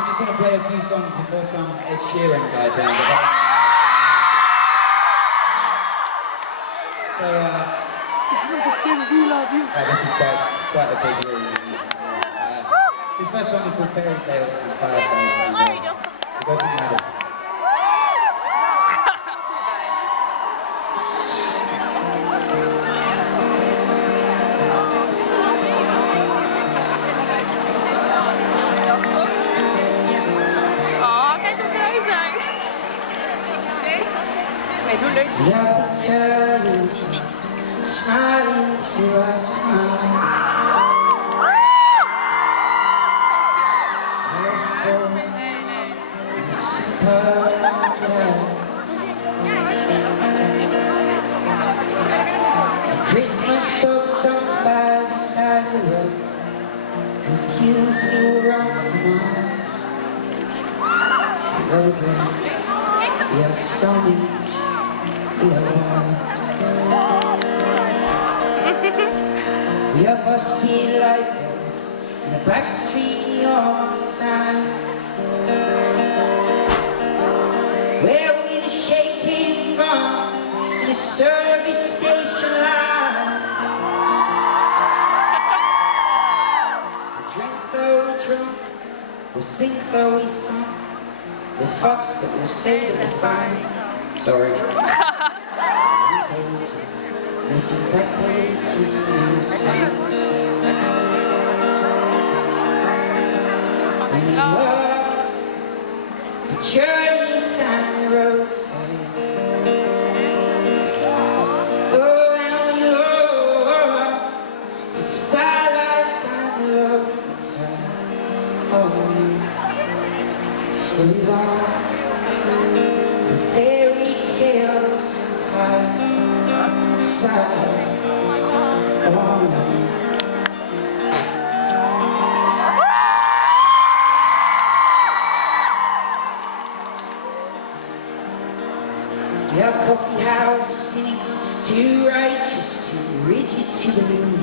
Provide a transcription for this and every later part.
I'm just going to play a few songs before some Ed Sheeran guy turns up. So, it's not just him, we love you. this is quite a big room, isn't it? This first song is called Fairy Tales and Fire Sales, and it goes something like this. We have the turtles smiling through our smile. Lost boy in the supermarket. Christmas dog stopped by the side of the road. Confused, we will run for miles. Road rage, we are stormy. We are wild. We are busted light bulbs in the back street neon sign. Where we the shaking bomb in a service station line. We drink though we're drunk, we'll sink though we sunk. We're fucked but we'll say that we're fine. Sorry. Missing back pages, new smiles. We love for journeys and the roadside. Oh, and we love for starlight and the low tide. Oh, so we love for fairy tales and fire. We have coffee house cynics, too righteous, too rigid to believe.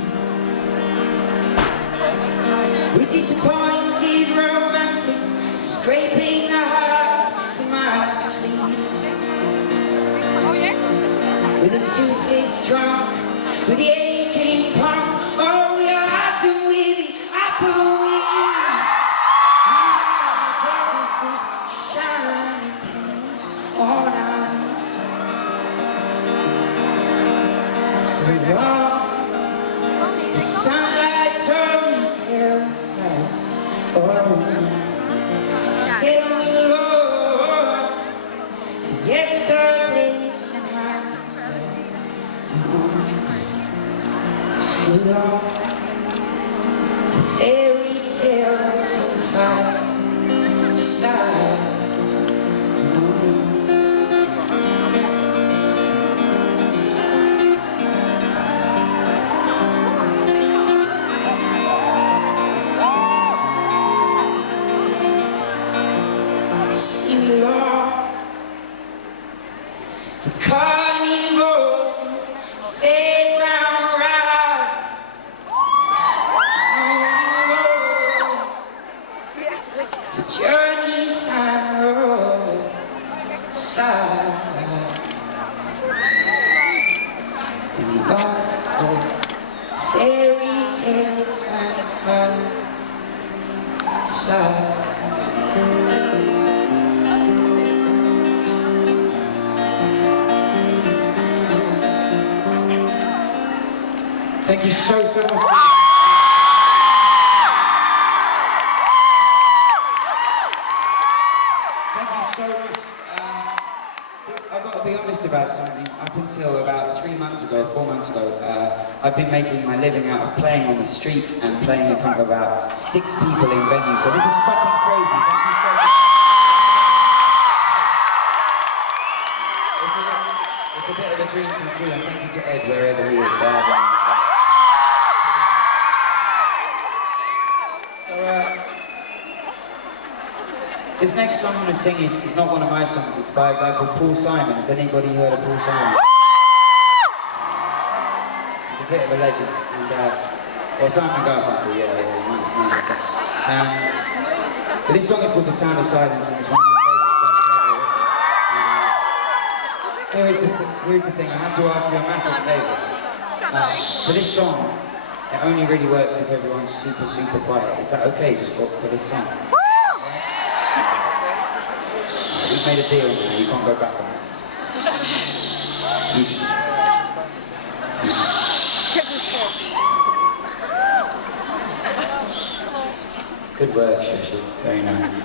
We're disappointed romantics, scraping the hearts from our sleeves. With a toothless drunk, with the aging punk, oh, we are hot and with the apple weed. Our babies with shining pennies on our knees. So long, the sunlight on these hillsides, oh, still we long for yesterdays and hindsight. So long for fairy tales and firesides. So long for carnivals and fairground rides. For journeys and roadsides. We long for fairy tales and firesides. Thank you so much. Thank you so much. I've got to be honest about something. Up until about 4 months ago, I've been making my living out of playing on the street and playing in front of about 6 people in venues. So this is fucking crazy. Thank you so much. It's a bit of a dream come true, and thank you to Ed, wherever he is. This next song I'm going to sing is not one of my songs, it's by a guy called Paul Simon. Has anybody heard of Paul Simon? He's a bit of a legend, and well, Simon Garfunkel, yeah, you might. But this song is called The Sound of Silence, and it's one of my favourite songs ever. Here's the thing, I have to ask you a massive favour. For this song, it only really works if everyone's super, super quiet. Is that okay, just for this song? We've made a deal now, you can't go back on it. Good work, Shushes. Very nice.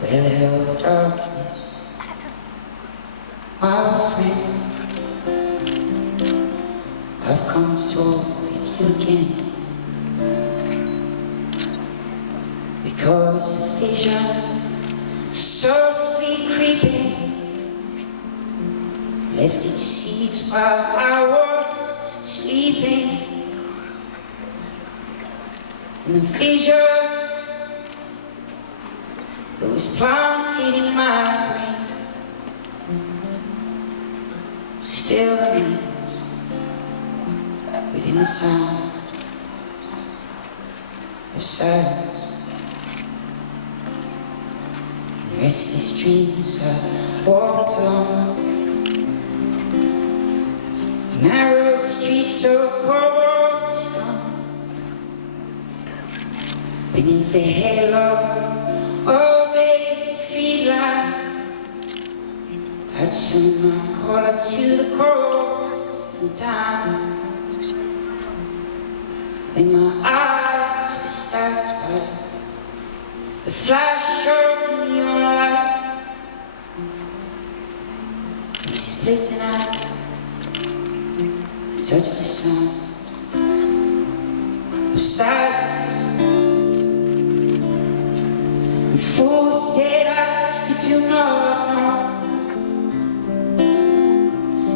Well, hello, darkness, my old friend. I've come to talk with you again, because a vision softly creeping left its seeds while I was sleeping. And the vision that was planted in my brain still remains within the sound of silence. In restless dreams I walked along narrow streets of cobblestone, beneath the halo of a street lamp. I turned my collar to the cold and down. When my eyes were stabbed by the flash of neon light, we split the night and touched the sound of silence. And fools said you do not know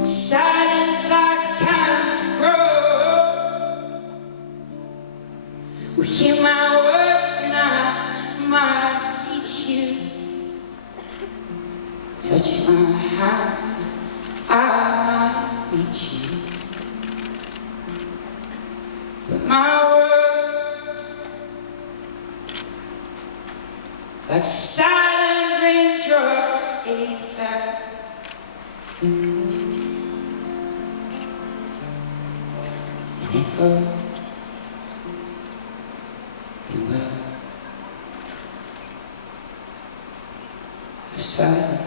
silence like a cancer grows. Well, hear my words and I might teach you. Touch my hand, I might reach you. But my words, like silent raindrops, stay flat. And echo in a world of silence.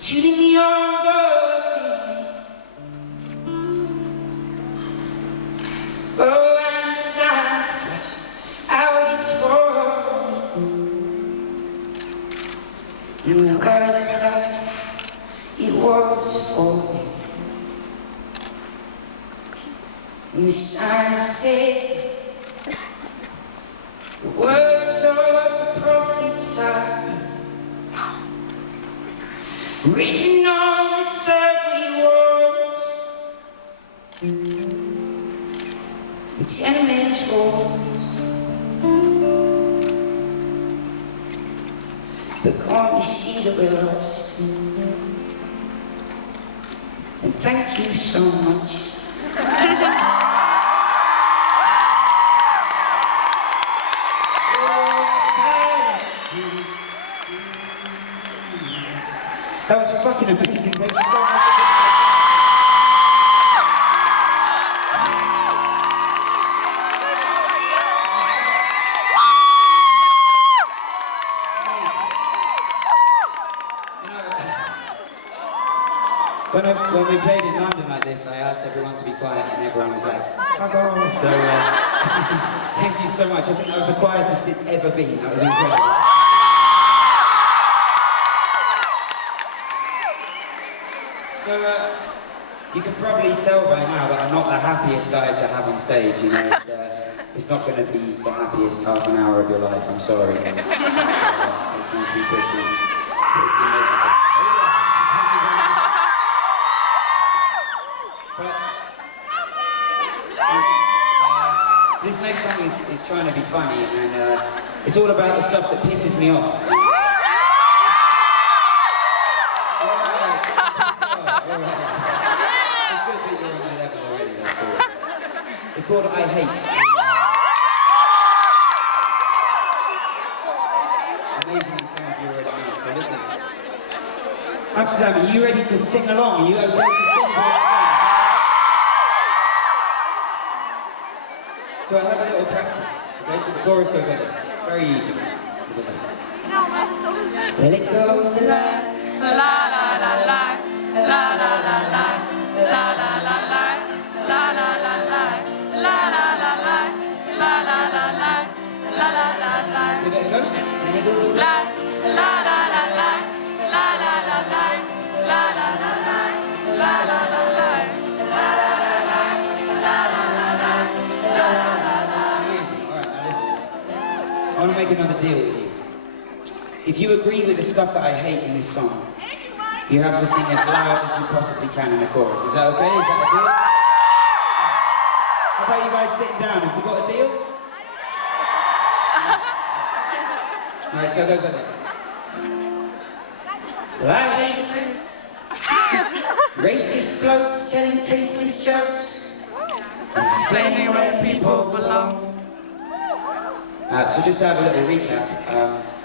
To the neon glow, oh, and the sun flashed out its warning. And the God said it was for me. And the sign said the words of the prophets are written on the subway walls. tenement halls. But can't you see that we're lost? And thank you so much. That was fucking amazing. Thank you so much. When we played in London like this, I asked everyone to be quiet and everyone was like, fuck off. So, thank you so much. I think that was the quietest it's ever been. That was incredible. So, you can probably tell by now that I'm not the happiest guy to have on stage, you know. It's not going to be the happiest half an hour of your life, I'm sorry. It's going to be pretty miserable. This next song is trying to be funny, and it's all about the stuff that pisses me off. Alright. It's good that you're on my level already, that's cool. It's called I Hate. Amazingly, some of you already know it, so listen. Amsterdam, are you ready to sing along? Are you okay to sing for Amsterdam? So I have a little practice, okay? So the chorus goes like this. Very easy. Well, it goes like la la la la, la la la la, la la la la, la la la la, la la la la, la la la la, la la la la. Give it a go. And it goes la la la la la, la la la la, la la la la, la la la la. I want to make another deal with you. If you agree with the stuff that I hate in this song, you have to sing as loud as you possibly can in the chorus. Is that okay? Is that a deal? How about you guys sitting down? Have we got a deal? Alright, so it goes like this. Well, I hate racist blokes telling tasteless jokes and explaining where people belong. So just to have a little recap,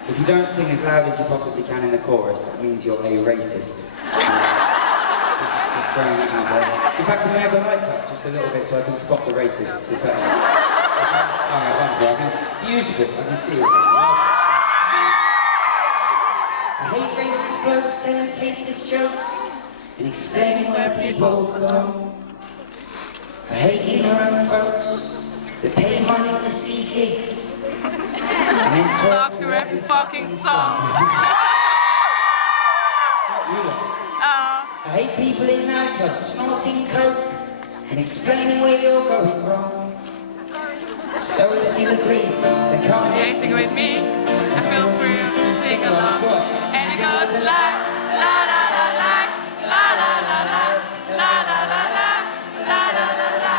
if you don't sing as loud as you possibly can in the chorus, that means you're a racist. Just throwing it out there. In fact, can we have the lights up just a little bit so I can spot the racists, if that's... Alright, wonderful. Beautiful, I can see it. I hate racist blokes telling tasteless jokes and explaining where people belong. I hate ignorant folks that pay money to see gigs. And then talk through every fucking song. You lot. I hate people in nightclubs snorting coke and explaining where you're going wrong. So if you agree, then come and sing with me and feel free to sing along. And it goes like la la la la, la la la la, la la la la, la la la la,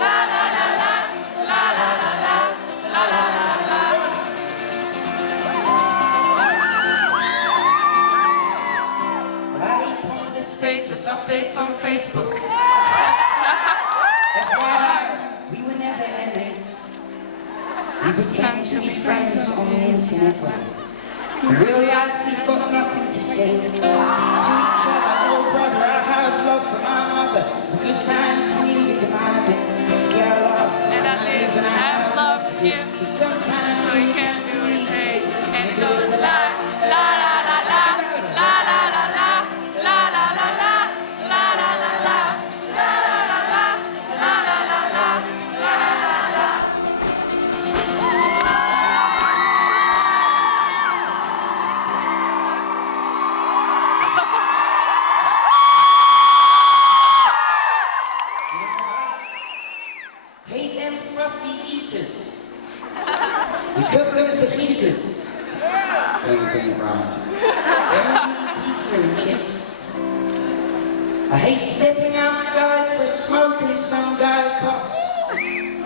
la la la la, la la la la, la la la la. I hate pointless status updates on Facebook. FYI, we were never inmates. We pretend to be friends on the internet. In real life, we've got nothing to say to each other. Oh brother, I have love for my mother, for good times, for music and my bits. Yeah, I love and I live and I have love to give. But sometimes we can't do is hate. And it goes la la la la la, la la la la, la la la la, la la la la, la la la la, la la la la, la la la la. Hate them fussy eaters. We cook them fajitas. Only thing around. Only pizza and chips. I hate stepping outside for a smoke and some guy coughs. I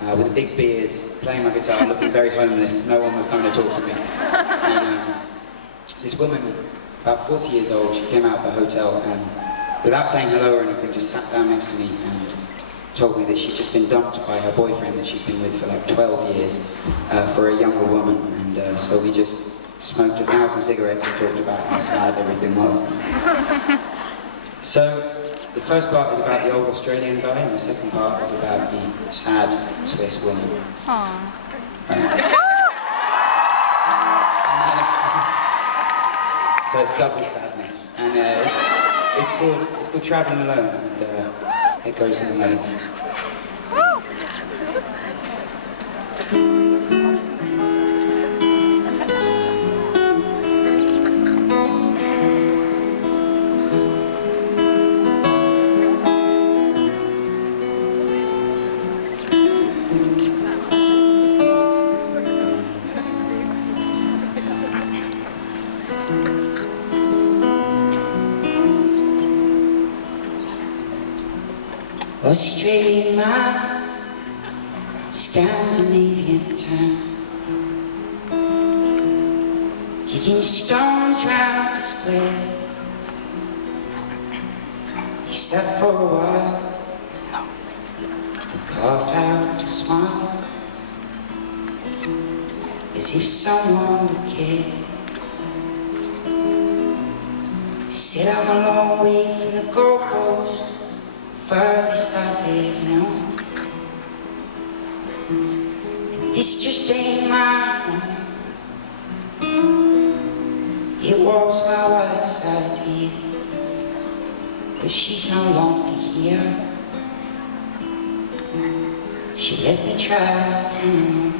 with a big beard, playing my guitar, looking very homeless. No one was coming to talk to me. And, this woman, about 40 years old, she came out of the hotel and, without saying hello or anything, just sat down next to me and told me that she'd just been dumped by her boyfriend that she'd been with for like 12 years for a younger woman. And so we just smoked 1,000 cigarettes and talked about how sad everything was. So the first part is about the old Australian guy, and the second part is about the sad Swiss woman. So it's double sadness, and it's called Travelling Alone, and it goes in the melody. Australian man, Scandinavian town, kicking stones round the square. He sat for a while and carved out a smile, as if someone would care. He said, I'm a long way from the Gold Coast, furthest I've ever known. And this just ain't my home. It was my wife's idea, but she's no longer here. She left me traveling alone.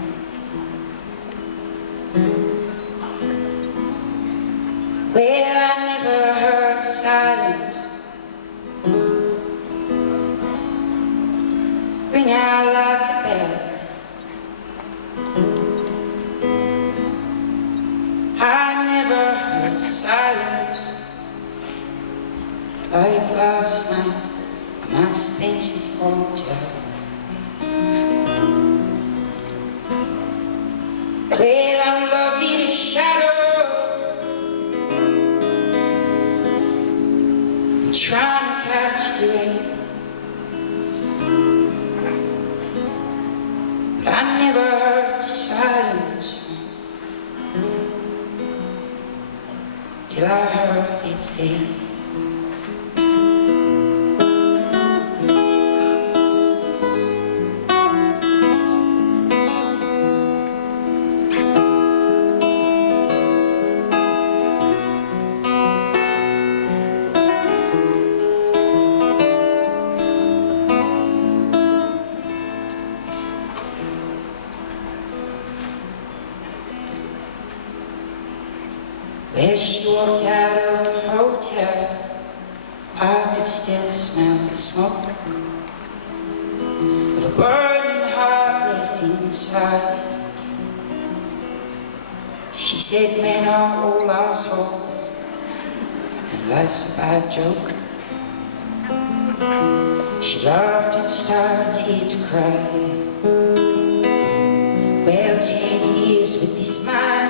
Well, I never heard silence ring out like a bell. I never heard silence like last night in my expensive hotel. Well, I'm loving a shadow, I'm trying to catch the rain. But I never heard silence till I heard it today. As she walked out of the hotel, I could still smell the smoke of a burning heart left inside. She said men are all assholes and life's a bad joke. She laughed and started to cry. Well, 10 years with this man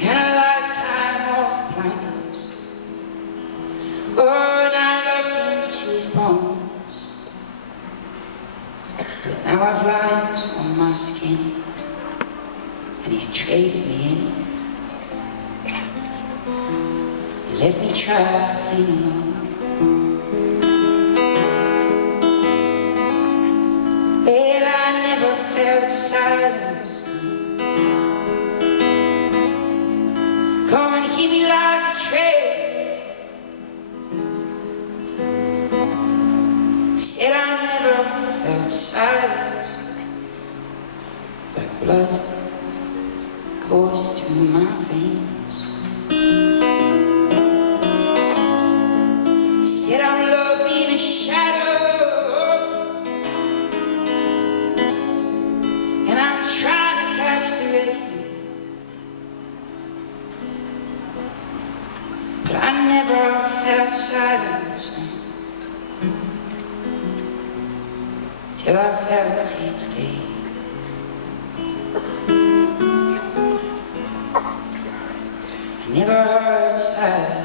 and a lifetime of plans. Oh, and I loved him to his bones, but now I've lines on my skin and he's traded me in. He left me traveling alone. Well, I never felt silence come and hit me like a train. Said I never felt silence like blood course through my veins. Said I'm loving a shadow, and I'm trying to catch the rain. But I never felt silence till if I felt each day. I never heard silence.